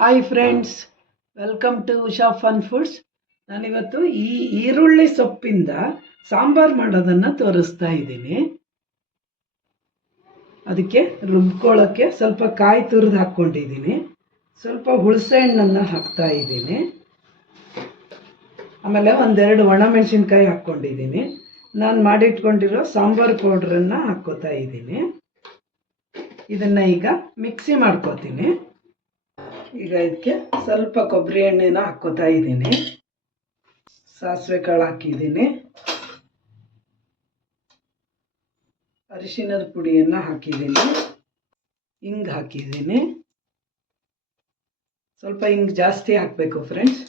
Hi friends welcome to Usha fun foods ನಾನಿವತ್ತು ಈ ಈರುಳ್ಳಿ ಸೊಪ್ಪಿಂದ ಸಾಂಬಾರು ಮಾಡೋದನ್ನು ತೋರಿಸ್ತಾ ಇದ್ದೀನಿ. ಅದಕ್ಕೆ ರುಬ್ಕೊಳ್ಳೋಕ್ಕೆ ಸ್ವಲ್ಪ ಕಾಯಿ ತುರಿದು ಹಾಕ್ಕೊಂಡಿದ್ದೀನಿ. ಸ್ವಲ್ಪ ಹುಳಸೆ ಹಣ್ಣನ್ನು ಹಾಕ್ತಾ ಇದ್ದೀನಿ. ಆಮೇಲೆ ಒಂದೆರಡು ಒಣಮೆಣಸಿನ್ಕಾಯಿ ಹಾಕ್ಕೊಂಡಿದ್ದೀನಿ. ನಾನು ಮಾಡಿಟ್ಕೊಂಡಿರೋ ಸಾಂಬಾರು ಪೌಡ್ರನ್ನು ಹಾಕ್ಕೋತಾ ಇದ್ದೀನಿ. ಇದನ್ನು ಈಗ ಮಿಕ್ಸಿ ಮಾಡ್ಕೋತೀನಿ. ಈಗ ಇದಕ್ಕೆ ಸ್ವಲ್ಪ ಕೊಬ್ಬರಿ ಎಣ್ಣೆನ ಹಾಕ್ಕೋತಾ ಇದ್ದೀನಿ. ಸಾಸಿವೆ ಕಾಳು ಹಾಕಿದ್ದೀನಿ. ಅರಿಶಿನದ ಪುಡಿಯನ್ನು ಹಾಕಿದ್ದೀನಿ. ಹಿಂಗ್ ಹಾಕಿದ್ದೀನಿ. ಸ್ವಲ್ಪ ಹಿಂಗ್ ಜಾಸ್ತಿ ಹಾಕಬೇಕು ಫ್ರೆಂಡ್ಸ್.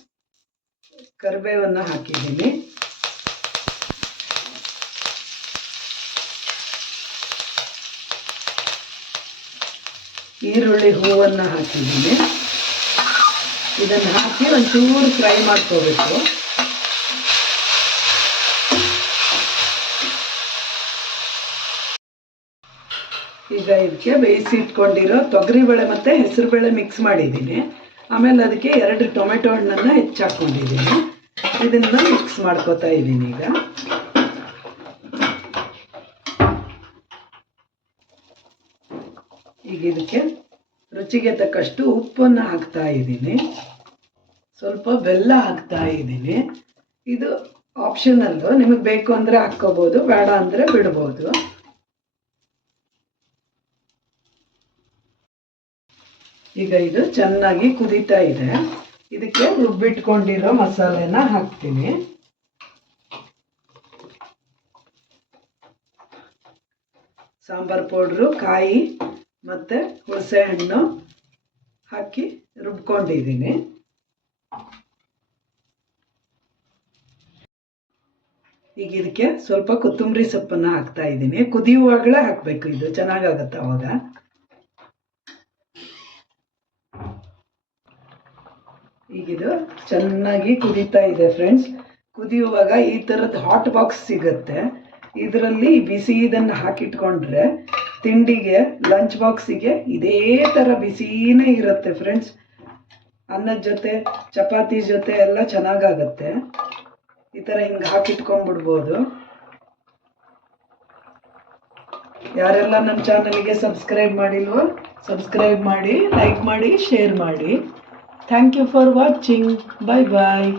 ಕರಿಬೇವನ್ನು ಹಾಕಿದ್ದೀನಿ. ಈರುಳ್ಳಿ ಹೂವನ್ನು ಹಾಕಿದ್ದೀನಿ. ಇದನ್ನು ಹಾಕಿ ಒಂಚೂರು ಫ್ರೈ ಮಾಡ್ಕೋಬೇಕು. ಈಗ ಇದಕ್ಕೆ ಬೇಯಿಸಿ ಇಟ್ಕೊಂಡಿರೋ ತೊಗರಿಬೇಳೆ ಮತ್ತು ಹೆಸರುಬೇಳೆ ಮಿಕ್ಸ್ ಮಾಡಿದ್ದೀನಿ. ಆಮೇಲೆ ಅದಕ್ಕೆ ಎರಡು ಟೊಮೆಟೊ ಹಣ್ಣನ್ನು ಹೆಚ್ಚಾಕೊಂಡಿದ್ದೀನಿ. ಇದನ್ನು ಮಿಕ್ಸ್ ಮಾಡ್ಕೋತಾ ಇದ್ದೀನಿ ಈಗ. ಈಗ ಇದಕ್ಕೆ ರುಚಿಗೆ ತಕ್ಕಷ್ಟು ಉಪ್ಪನ್ನು ಹಾಕ್ತಾ ಇದ್ದೀನಿ. ಸ್ವಲ್ಪ ಬೆಲ್ಲ ಹಾಕ್ತಾ ಇದ್ದೀನಿ. ಇದು ಆಪ್ಷನಲ್ಲು ನಿಮಗೆ ಬೇಕು ಅಂದರೆ ಹಾಕ್ಕೋಬೋದು, ಬೇಡ ಅಂದರೆ ಬಿಡ್ಬೋದು. ಈಗ ಇದು ಚೆನ್ನಾಗಿ ಕುದೀತಾ ಇದೆ. ಇದಕ್ಕೆ ರುಬ್ಬಿಟ್ಕೊಂಡಿರೋ ಮಸಾಲೆನ ಹಾಕ್ತೀನಿ. ಸಾಂಬಾರ್ ಪೌಡ್ರು, ಕಾಯಿ ಮತ್ತು ಹುಣಸೆ ಹಣ್ಣು ಹಾಕಿ ರುಬ್ಕೊಂಡಿದ್ದೀನಿ. ಈಗ ಇದಕ್ಕೆ ಸ್ವಲ್ಪ ಕೊತ್ತಂಬರಿ ಸೊಪ್ಪನ್ನು ಹಾಕ್ತಾ ಇದ್ದೀನಿ. ಕುದಿಯುವಾಗಲೇ ಹಾಕಬೇಕು ಇದು, ಚೆನ್ನಾಗಾಗತ್ತೆ ಅವಾಗ. ಈಗಿದು ಚೆನ್ನಾಗಿ ಕುದೀತಾ ಇದೆ ಫ್ರೆಂಡ್ಸ್ ಕುದಿಯುವಾಗ ಈ ಥರದ್ದು ಹಾಟ್ ಬಾಕ್ಸ್ ಸಿಗುತ್ತೆ. ಇದರಲ್ಲಿ ಬಿಸಿ ಇದನ್ನು ಹಾಕಿಟ್ಕೊಂಡ್ರೆ ತಿಂಡಿಗೆ ಲಂಚ್ ಬಾಕ್ಸಿಗೆ ಇದೇ ಥರ ಬಿಸಿನೇ ಇರುತ್ತೆ ಫ್ರೆಂಡ್ಸ್ ಅನ್ನದ ಜೊತೆ, ಚಪಾತಿ ಜೊತೆ ಎಲ್ಲ ಚೆನ್ನಾಗಾಗತ್ತೆ. ಈ ಥರ ಹಿಂಗೆ ಹಾಕಿಟ್ಕೊಂಡ್ಬಿಡ್ಬೋದು. ಯಾರೆಲ್ಲ ನನ್ನ ಚಾನಲ್ಗೆ ಸಬ್ಸ್ಕ್ರೈಬ್ ಮಾಡಿಲ್ವೋ ಸಬ್ಸ್ಕ್ರೈಬ್ ಮಾಡಿ ಲೈಕ್ ಮಾಡಿ ಶೇರ್ ಮಾಡಿ. Thank you for watching bye bye